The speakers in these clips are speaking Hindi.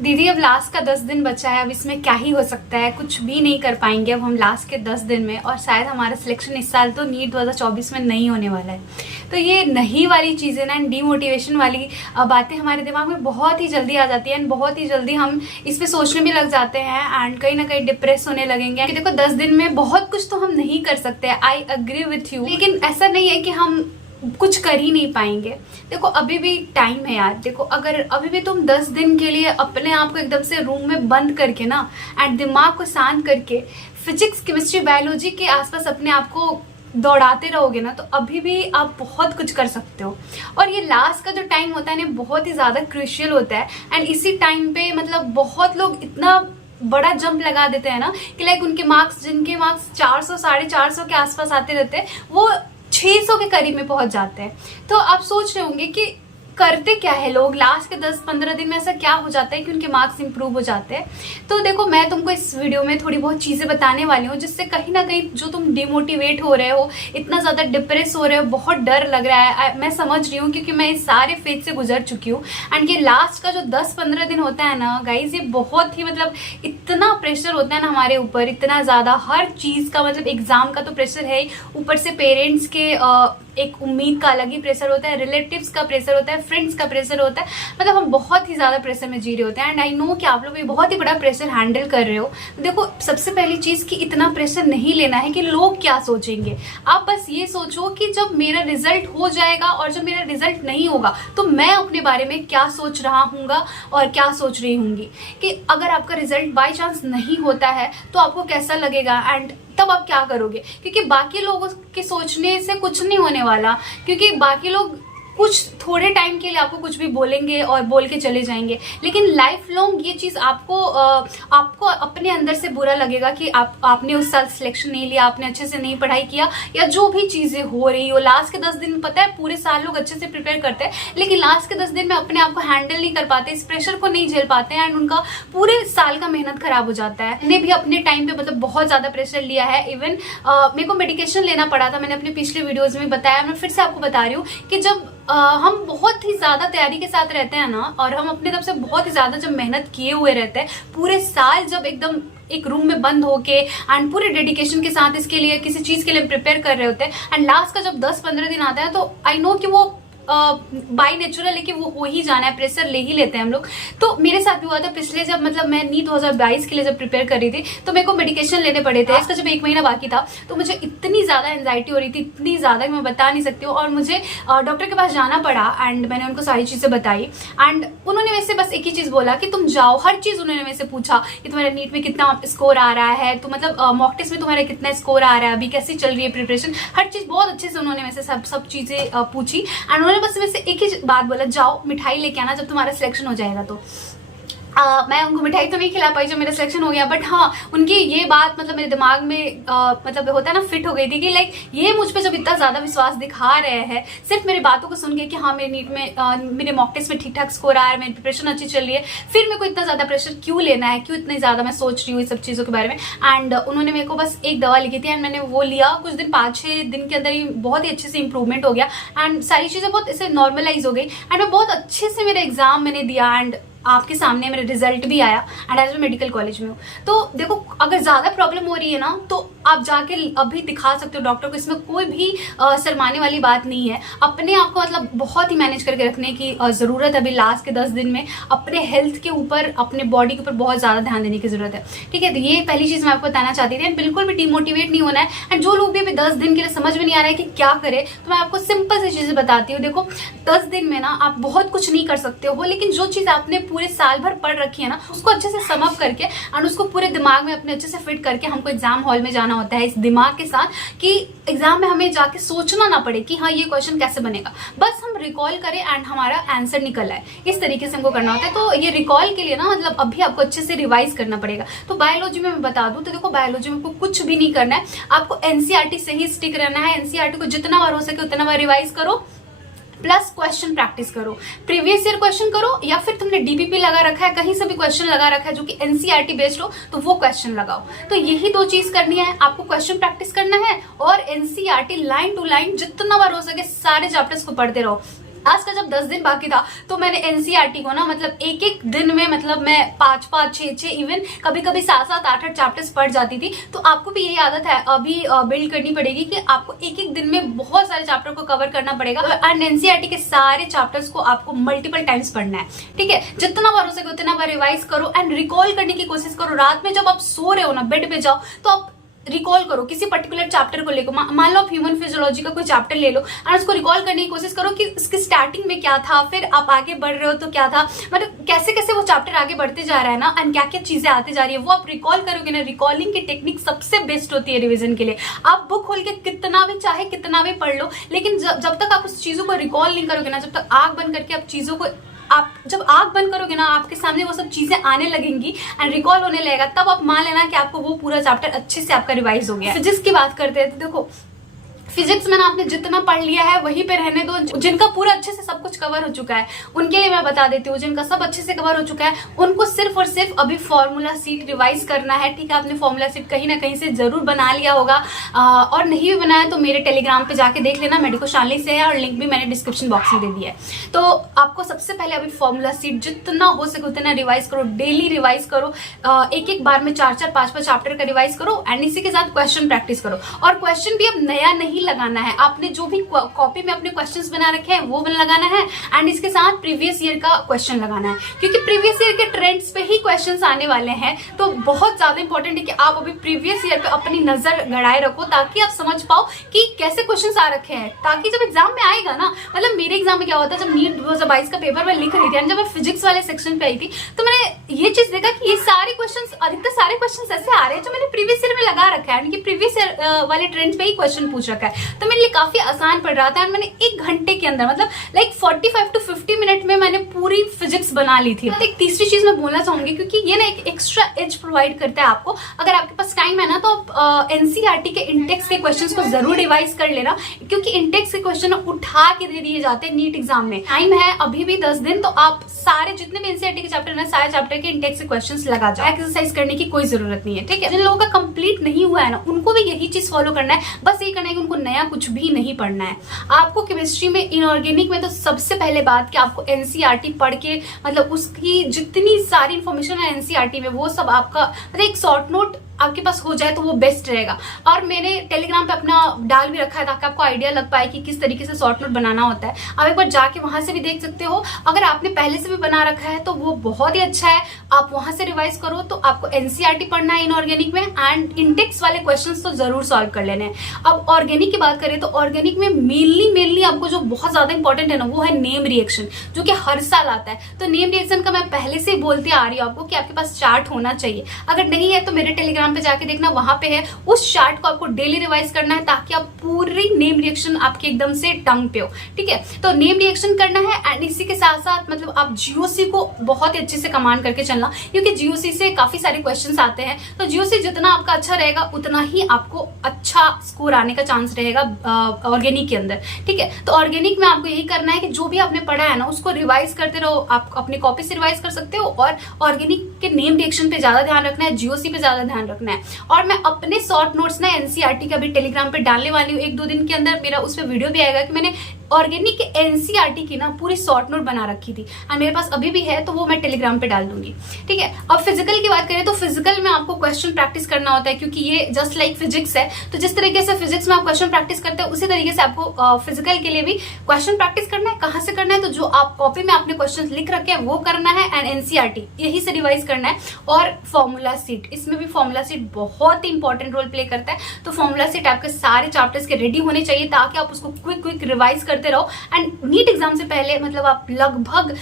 दीदी अब लास्ट का 10 दिन बचा है, अब इसमें क्या ही हो सकता है, कुछ भी नहीं कर पाएंगे अब हम लास्ट के 10 दिन में। और शायद हमारा सिलेक्शन इस साल तो नीट 2024 में नहीं होने वाला है। तो ये नहीं वाली चीज़ें ना, डीमोटिवेशन वाली बातें हमारे दिमाग में बहुत ही जल्दी आ जाती है एंड बहुत ही जल्दी हम इस पे सोचने भी लग जाते हैं एंड कहीं ना कहीं डिप्रेस होने लगेंगे कि देखो 10 दिन में बहुत कुछ तो हम नहीं कर सकते। आई अग्री विथ यू, लेकिन ऐसा नहीं है कि हम कुछ कर ही नहीं पाएंगे। देखो अभी भी टाइम है यार। देखो अगर अभी भी तुम 10 दिन के लिए अपने आप को एकदम से रूम में बंद करके ना एंड दिमाग को शांत करके फिजिक्स केमिस्ट्री बायोलॉजी के आसपास अपने आप को दौड़ाते रहोगे ना, तो अभी भी आप बहुत कुछ कर सकते हो। और ये लास्ट का जो टाइम होता है ना, बहुत ही ज्यादा क्रूशियल होता है एंड इसी टाइम पे मतलब बहुत लोग इतना बड़ा जंप लगा देते हैं ना कि लाइक उनके मार्क्स, जिनके मार्क्स 400 450 के आसपास आते रहते हैं, वो 600 के करीब में पहुंच जाते हैं। तो आप सोच रहे होंगे कि करते क्या है लोग लास्ट के 10-15 दिन में, ऐसा क्या हो जाता है कि उनके मार्क्स इंप्रूव हो जाते हैं। तो देखो मैं तुमको इस वीडियो में थोड़ी बहुत चीजें बताने वाली हूँ जिससे कहीं ना कहीं जो तुम डिमोटिवेट हो रहे हो, इतना ज्यादा डिप्रेस हो रहे हो, बहुत डर लग रहा है, मैं समझ रही हूँ क्योंकि मैं इस सारे फेज से गुजर चुकी हूँ। एंड ये लास्ट का जो 10-15 दिन होता है ना गाइज, ये बहुत ही मतलब इतना प्रेशर होता है ना हमारे ऊपर, इतना ज्यादा हर चीज का, मतलब एग्जाम का तो प्रेशर है, ऊपर से पेरेंट्स के एक उम्मीद का अलग ही प्रेशर होता है, रिलेटिव्स का प्रेशर होता है, फ्रेंड्स का प्रेशर होता है। मतलब हम बहुत ही ज्यादा प्रेशर में जी रहे होते हैं एंड आई नो कि आप लोग भी बहुत ही बड़ा प्रेशर हैंडल कर रहे हो। देखो सबसे पहली चीज कि इतना प्रेशर नहीं लेना है कि लोग क्या सोचेंगे। आप बस ये सोचो कि जब मेरा रिजल्ट हो जाएगा और जब मेरा रिजल्ट नहीं होगा तो मैं अपने बारे में क्या सोच रहा हूँगा और क्या सोच रही हूँगी। कि अगर आपका रिजल्ट बाई चांस नहीं होता है तो आपको कैसा लगेगा एंड तब आप क्या करोगे, क्योंकि बाकी लोगों के सोचने से कुछ नहीं होने वाला, क्योंकि बाकी लोग कुछ थोड़े टाइम के लिए आपको कुछ भी बोलेंगे और बोल के चले जाएंगे, लेकिन लाइफ लॉन्ग ये चीज आपको अपने अंदर से बुरा लगेगा कि आपने उस साल सिलेक्शन नहीं लिया, आपने अच्छे से नहीं पढ़ाई किया, या जो भी चीजें हो रही हो। लास्ट के 10 दिन पता है पूरे साल लोग अच्छे से प्रिपेयर करते हैं, लेकिन लास्ट के 10 दिन में अपने आप को हैंडल नहीं कर पाते, इस प्रेशर को नहीं झेल पाते हैं एंड उनका पूरे साल का मेहनत खराब हो जाता है। मैंने भी अपने टाइम पे मतलब बहुत ज्यादा प्रेशर लिया है। इवन मेरे को मेडिकेशन लेना पड़ा था, मैंने अपने पिछले वीडियोज में बताया, मैं फिर से आपको बता रही हूँ कि जब हम बहुत ही ज्यादा तैयारी के साथ रहते हैं ना, और हम अपने तरफ से बहुत ही ज्यादा जब मेहनत किए हुए रहते हैं पूरे साल, जब एकदम एक रूम में बंद होके एंड पूरे डेडिकेशन के साथ इसके लिए किसी चीज के लिए प्रिपेयर कर रहे होते हैं एंड लास्ट का जब 10-15 दिन आता है तो आई नो कि वो बाई नेचुरल है कि वो हो ही जाना है, प्रेशर ले ही लेते हैं हम लोग। तो मेरे साथ भी हुआ था पिछले, जब मतलब मैं नीट 2022 के लिए जब प्रिपेयर कर रही थी तो मेरे को मेडिकेशन लेने पड़े थे। इसका जब 1 महीना बाकी था तो मुझे इतनी ज्यादा एंजाइटी हो रही थी, इतनी ज्यादा कि मैं बता नहीं सकती हूँ, और मुझे डॉक्टर के पास जाना पड़ा एंड मैंने उनको सारी चीजें बताई एंड उन्होंने वैसे बस एक ही चीज बोला कि तुम जाओ। हर चीज उन्होंने वैसे पूछा कि तुम्हारे नीट में कितना स्कोर आ रहा है, तो मतलब मॉक टेस्ट में तुम्हारा कितना स्कोर आ रहा है, अभी कैसी चल रही है प्रिपरेशन, हर चीज बहुत अच्छे से उन्होंने वैसे सब चीजें पूछी एंड उन्होंने बस वैसे एक ही बात बोला, जाओ मिठाई लेके आना जब तुम्हारा सिलेक्शन हो जाएगा। तो मैं उनको मिठाई तो नहीं खिला पाई जब मेरा सिलेक्शन हो गया, बट हाँ उनकी ये बात मतलब मेरे दिमाग में मतलब होता है ना, फिट हो गई थी कि लाइक ये मुझ पे जब इतना ज्यादा विश्वास दिखा रहे हैं सिर्फ मेरी बातों को सुन के कि हाँ मेरे नीट में मेरे मॉक टेस्ट में ठीक ठाक स्कोर आ रहा है, मेरी प्रिपरेशन अच्छी चल रही है, फिर मेरे को इतना ज्यादा प्रेशर क्यों लेना है, क्यों इतने ज्यादा मैं सोच रही हूँ इस सब चीजों के बारे में। एंड उन्होंने मेरे को बस एक दवा लिखी थी एंड मैंने वो लिया, कुछ दिन 5-6 दिन के अंदर ही बहुत ही अच्छे से इंप्रूवमेंट हो गया एंड सारी चीजें बहुत ऐसे नॉर्मलाइज हो गई एंड मैं बहुत अच्छे से मेरा एग्जाम मैंने दिया एंड आपके सामने मेरा रिजल्ट भी आया एंड एज मैं मेडिकल कॉलेज में हूँ। तो देखो अगर ज्यादा प्रॉब्लम हो रही है ना तो आप जाके अभी दिखा सकते हो डॉक्टर को, इसमें कोई भी शर्माने वाली बात नहीं है। अपने आप को मतलब बहुत ही मैनेज करके रखने की जरूरत है अभी लास्ट के 10 दिन में, अपने हेल्थ के ऊपर, अपने बॉडी के ऊपर बहुत ज्यादा ध्यान देने की जरूरत है। ठीक है, तो ये पहली चीज मैं आपको बताना चाहती थी। बिल्कुल भी डिमोटिवेट नहीं होना है एंड जो लोग भी अभी 10 दिन के लिए समझ में नहीं आ रहा है कि क्या करे, तो मैं आपको सिंपल सी चीजें बताती हूँ। देखो 10 दिन में ना आप बहुत कुछ नहीं कर सकते हो, लेकिन जो चीज आपने पूरे साल भर पढ़ रखी है ना उसको अच्छे से समअप करके और उसको पूरे दिमाग में अपने अच्छे से फिट करके हमको एग्जाम हॉल में जाना होता है इस दिमाग के साथ कि एग्जाम में हमें जाके सोचना ना पड़े कि हाँ ये क्वेश्चन कैसे बनेगा, बस हम रिकॉल करें एंड हमारा आंसर निकल आए। इस तरीके से हमको करना होता है। तो ये रिकॉल के लिए ना मतलब अभी आपको अच्छे से रिवाइज करना पड़ेगा। तो बायोलॉजी में मैं बता दूं तो देखो बायोलॉजी में आपको कुछ भी नहीं करना है, आपको एनसीईआरटी से ही स्टिक रहना है। एनसीईआरटी को जितना बार हो सके उतना बार रिवाइज करो, प्लस क्वेश्चन प्रैक्टिस करो, प्रीवियस ईयर क्वेश्चन करो, या फिर तुमने डीबीपी लगा रखा है, कहीं से भी क्वेश्चन लगा रखा है जो कि एनसीईआरटी बेस्ड हो तो वो क्वेश्चन लगाओ। तो यही 2 चीज करनी है, आपको क्वेश्चन प्रैक्टिस करना है और एनसीईआरटी लाइन टू लाइन जितना बार हो सके सारे चैप्टर्स को पढ़ते रहो। आज का जब 10 दिन बाकी था तो मैंने एनसीईआरटी को ना मतलब एक एक दिन में मतलब मैं 5-5, 6-6 इवन कभी कभी 7-7, 8-8 चैप्टर्स पढ़ जाती थी। तो आपको भी यही आदत है अभी बिल्ड करनी पड़ेगी कि आपको एक एक दिन में बहुत सारे चैप्टर को कवर करना पड़ेगा। एंड एनसीईआरटी के सारे चैप्टर्स को आपको मल्टीपल टाइम्स पढ़ना है, ठीक है। जितना बार हो सके उतना बार रिवाइज करो एंड रिकॉल करने की कोशिश करो। रात में जब आप सो रहे हो ना, बेड पे जाओ तो आप रिकॉल करो किसी पर्टिकुलर चैप्टर को लेकर। मान लो आप ह्यूमन फिजियोलॉजी का कोई चैप्टर ले लो और उसको रिकॉल करने की कोशिश करो कि उसकी स्टार्टिंग में क्या था, फिर आप आगे बढ़ रहे हो तो क्या था, मतलब कैसे कैसे वो चैप्टर आगे बढ़ते जा रहा है ना, एंड क्या क्या चीजें आती जा रही है वो आप रिकॉल करोगे ना। रिकॉलिंग की टेक्निक सबसे बेस्ट होती है रिविजन के लिए। आप बुक खोल के कितना भी चाहे कितना भी पढ़ लो, लेकिन जब तक आप उस चीजों को रिकॉल नहीं करोगे ना, जब तक आंख बंद करके आप चीजों को आप जब आंख बंद करोगे ना आपके सामने वो सब चीजें आने लगेंगी एंड रिकॉल होने लगेगा, तब आप मान लेना कि आपको वो पूरा चैप्टर अच्छे से आपका रिवाइज हो गया। फिजिक्स की बात करते हैं तो देखो फिजिक्स में ना आपने जितना पढ़ लिया है वहीं पे रहने दो। जिनका पूरा अच्छे से सब कुछ कवर हो चुका है उनके लिए मैं बता देती हूँ, जिनका सब अच्छे से कवर हो चुका है उनको सिर्फ और सिर्फ अभी फॉर्मूला सीट रिवाइज करना है, ठीक है। आपने फॉर्मूला सीट कहीं ना कहीं से जरूर बना लिया होगा और नहीं भी बनाया तो मेरे टेलीग्राम पे जाके देख लेना, मेडिको शालिनी से है और लिंक भी मैंने डिस्क्रिप्शन बॉक्स में दे दिया है। तो आपको सबसे पहले अभी फॉर्मूला सीट जितना हो सके उतना रिवाइज करो, डेली रिवाइज करो, एक एक बार में 4-4, 5-5 चैप्टर का रिवाइज करो एंड इसी के साथ क्वेश्चन प्रैक्टिस करो। और क्वेश्चन भी अब नया नहीं लगाना है, आपने जो भी कॉपी में अपने क्वेश्चंस बना रखे हैं वो लगाना है एंड इसके साथ प्रीवियस ईयर का क्वेश्चन लगाना है, क्योंकि प्रीवियस ईयर के ट्रेंड्स पे ही क्वेश्चंस आने वाले हैं। तो बहुत ज्यादा इंपॉर्टेंट है कि आप अभी प्रीवियस ईयर पे अपनी नजर गड़ाए रखो ताकि आप समझ पाओ कि कैसे क्वेश्चंस आ रखे हैं, ताकि जब एग्जाम में आएगा ना, मतलब मेरे एग्जाम में क्या होता है, जब नीट 2022 का पेपर मैं लिख रही थी, जब मैं फिजिक्स वाले सेक्शन पे आई थी तो मैंने ये चीज देखा कि ये सारे क्वेश्चंस, अधिकतर सारे क्वेश्चंस ऐसे आ रहे हैं जो मैंने प्रीवियस ईयर में लगा रखा है, यानी कि प्रीवियस ईयर वाले ट्रेंड्स पे ही क्वेश्चन पूछ रखा है। तो मेरे लिए काफी आसान पड़ रहा था एंड मैंने 1 घंटे के अंदर मतलब लाइक 45 to 50 मिनट में मैंने पूरी फिजिक्स बना ली थी। एक तीसरी चीज मैं बोलना चाहूंगी, क्योंकि ये ना एक एक्स्ट्रा एज प्रोवाइड करता है आपको। अगर आपके पास टाइम है ना तो आप एनसीईआरटी के इंटेक्स के क्वेश्चंस को जरूर रिवाइज कर लेना, क्योंकि इंटेक्स के क्वेश्चन उठा के दे दिए जाते हैं नीट एग्जाम में। टाइम है अभी भी 10 दिन, तो आप सारे जितने भी एनसीईआरटी के चैप्टर है सारे चैप्टर के इंटेक्स के क्वेश्चंस लगा जाओ। एक्सरसाइज करने की कोई जरूरत नहीं है, ठीक है। जिन लोगों का कंप्लीट नहीं हुआ है ना उनको भी यही चीज फॉलो करना है, बस ये करना है कि उनको नया कुछ भी नहीं पढ़ना है। आपको केमिस्ट्री में इनऑर्गेनिक में तो सबसे पहले बात कि आपको एनसीईआरटी पढ़ के मतलब उसकी जितनी सारी इंफॉर्मेशन है एनसीईआरटी में वो सब आपका मतलब एक शॉर्ट नोट आपके पास हो जाए तो वो बेस्ट रहेगा। और मैंने टेलीग्राम पे अपना डाल भी रखा है ताकि आपको आइडिया लग पाए कि किस तरीके से शॉर्ट नोट बनाना होता है। आप एक बार जाके वहां से भी देख सकते हो, अगर आपने पहले से भी बना रखा है तो वो बहुत ही अच्छा है, आप वहां से रिवाइज करो। तो आपको एनसीईआरटी पढ़ना है इनऑर्गेनिक में एंड इंटेक्स वाले क्वेश्चंस तो जरूर सॉल्व कर लेने हैं। अब ऑर्गेनिक की बात करें तो ऑर्गेनिक में मेनली आपको जो बहुत ज्यादा इंपॉर्टेंट है ना वो है नेम रिएक्शन, जो कि हर साल आता है। तो नेम रिएक्शन का मैं पहले से ही बोलती आ रही हूँ आपको कि आपके पास चार्ट होना चाहिए, अगर नहीं है तो मेरे टेलीग्राम पे जाके देखना, वहां पे है। उस चार्ट को आपको डेली रिवाइज करना है ताकि आप पूरी नेम रिएक्शन आपके एकदम से टंग पे हो, ठीक है। तो नेम रिएक्शन करना है एंड इसी के साथ साथ मतलब आप जीओसी को बहुत ही अच्छे से कमांड करके चलना, क्योंकि जीओसी से काफी सारे क्वेश्चंस आते हैं। तो जीओसी जितना आपका अच्छा रहेगा उतना ही आपको अच्छा स्कोर आने का चांस रहेगा ऑर्गेनिक के अंदर, ठीक है। तो ऑर्गेनिक में आपको यही करना है कि जो भी आपने पढ़ा है ना उसको रिवाइज करते रहो। आप अपनी कॉपी से रिवाइज कर सकते हो और ऑर्गेनिक के नेम रिएक्शन पे ज्यादा ध्यान रखना है, जीओसी पे ज्यादा ध्यान रखना है। और मैं अपने शॉर्ट नोट्स ना एनसीईआरटी का भी टेलीग्राम पे डालने वाली हूँ, 1-2 दिन के अंदर मेरा उस पर वीडियो भी आएगा कि मैंने ऑर्गेनिक के एनसीईआरटी की ना पूरी शॉर्ट नोट बना रखी थी और मेरे पास अभी भी है, तो वो मैं टेलीग्राम पे डाल दूंगी, ठीक है। अब फिजिकल की बात करें तो फिजिकल में आपको क्वेश्चन प्रैक्टिस करना होता है, क्योंकि ये जस्ट लाइक फिजिक्स है। तो जिस तरीके से फिजिक्स में आप क्वेश्चन प्रैक्टिस करते हैं उसी तरीके से आपको फिजिकल के लिए भी क्वेश्चन प्रैक्टिस करना है। कहाँ से करना है, तो जो आप कॉपी में आपने क्वेश्चन लिख रखे हैं वो करना है एंड एनसीईआरटी यही से रिवाइज करना है। और फॉर्मूला सीट, इसमें भी फॉर्मूला सीट बहुत ही इंपॉर्टेंट रोल प्ले करता है। तो फॉर्मूला सीट आपके सारे चैप्टर्स के रेडी होने चाहिए ताकि आप उसको क्विक रिवाइज करते रहो एंड नीट एग्जाम से पहले मतलब आप लगभग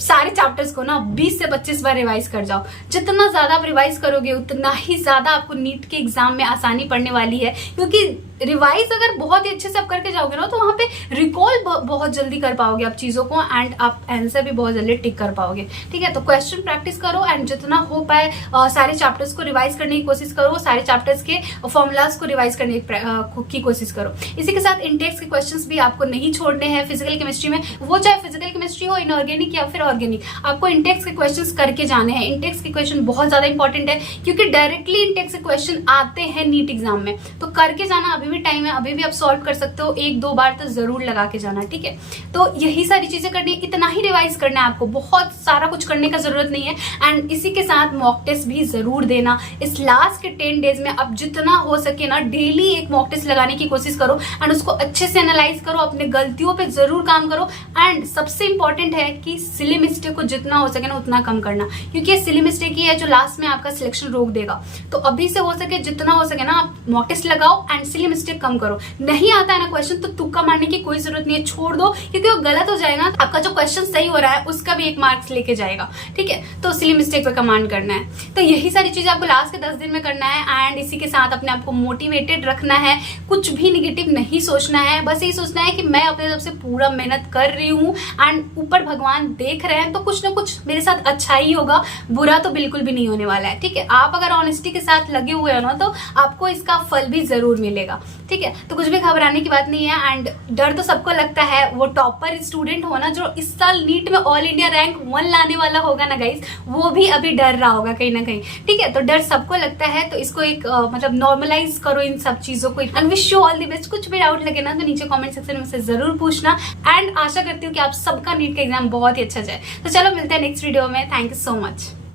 सारे चैप्टर्स को ना 20 से 25 बार रिवाइज कर जाओ। जितना ज्यादा आप रिवाइज करोगे उतना ही ज्यादा आपको नीट के एग्जाम में आसानी पड़ने वाली है, क्योंकि रिवाइज अगर बहुत ही अच्छे से आप करके जाओगे ना तो वहां पे रिकॉल बहुत जल्दी कर पाओगे आप चीजों को एंड आप आंसर भी बहुत जल्दी टिक कर पाओगे, ठीक है। तो क्वेश्चन प्रैक्टिस करो एंड जितना हो पाए सारे चैप्टर्स को रिवाइज करने की कोशिश करो, सारे चैप्टर्स के फॉर्मूलाज को रिवाइज करने की कोशिश करो। इसी के साथ इंटेक्स के क्वेश्चंस भी आपको नहीं छोड़ने हैं फिजिकल केमिस्ट्री में, वो चाहे फिजिकल केमिस्ट्री हो, इनऑर्गेनिक या फिर ऑर्गेनिक, आपको इंटेक्स के क्वेश्चंस करके जाने हैं। इंटेक्स के क्वेश्चन बहुत ज्यादा इंपॉर्टेंट है क्योंकि डायरेक्टली इंटेक्स के क्वेश्चन आते हैं नीट एग्जाम में, तो करके जाना अभी अभी भी टाइम है, अभी भी आप सॉल्व कर सकते हो, 1-2 बार तो जरूर लगा के जाना, ठीक है। तो यही सारी चीजें करनी, इतना ही रिवाइज करना है आपको, बहुत सारा कुछ करने का जरूरत नहीं है। एंड इसी के साथ मॉक टेस्ट भी जरूर देना। इस लास्ट के 10 डेज में आप जितना हो सके ना डेली एक मॉक टेस्ट लगाने की कोशिश करो एंड उसको अच्छे से एनालाइज करो, अपने गलतियों पे जरूर काम करो। एंड सबसे इंपॉर्टेंट है कि सिली मिस्टेक को जितना हो सके ना उतना कम करना, क्योंकि ये सिली मिस्टेक ही है जो लास्ट में आपका सिलेक्शन रोक देगा। तो अभी से हो सके जितना हो सके ना आप मॉक टेस्ट लगाओ एंड सिली मिस्टेक कम करो। नहीं आता है ना क्वेश्चन तो तुक्का मारने की कोई जरूरत नहीं है, छोड़ दो, क्योंकि वो गलत हो जाएगा, आपका जो क्वेश्चन सही हो रहा है उसका भी 1 मार्क्स लेके जाएगा, ठीक है। तो सिली मिस्टेक पे कमांड करना है। तो यही सारी चीजें आपको लास्ट के 10 दिन में करना है एंड इसी के साथ अपने आप को मोटिवेटेड रखना है, कुछ भी निगेटिव नहीं सोचना है, बस यही सोचना है कि मैं अपने तरफ से पूरा मेहनत कर रही हूँ एंड ऊपर भगवान देख रहे हैं, तो कुछ ना कुछ मेरे साथ अच्छा ही होगा, बुरा तो बिल्कुल भी नहीं होने वाला है, ठीक है। आप अगर ऑनेस्टी के साथ लगे हुए हो ना तो आपको इसका फल भी जरूर मिलेगा, ठीक है। तो कुछ भी घबराने की बात नहीं है। एंड डर तो सबको लगता है, वो टॉपर स्टूडेंट होना जो इस साल नीट में ऑल इंडिया रैंक 1 लाने वाला होगा ना गाइस, वो भी अभी डर रहा होगा कहीं ना कहीं, ठीक है। तो डर सबको लगता है, तो इसको एक मतलब नॉर्मलाइज करो इन सब चीजों को। And wish you all the best. कुछ भी डाउट लगे ना तो नीचे कमेंट सेक्शन में से जरूर पूछना एंड आशा करती हूँ कि आप सबका नीट का एग्जाम बहुत ही अच्छा जाए। तो चलो मिलते हैं नेक्स्ट वीडियो में। Thank you so much.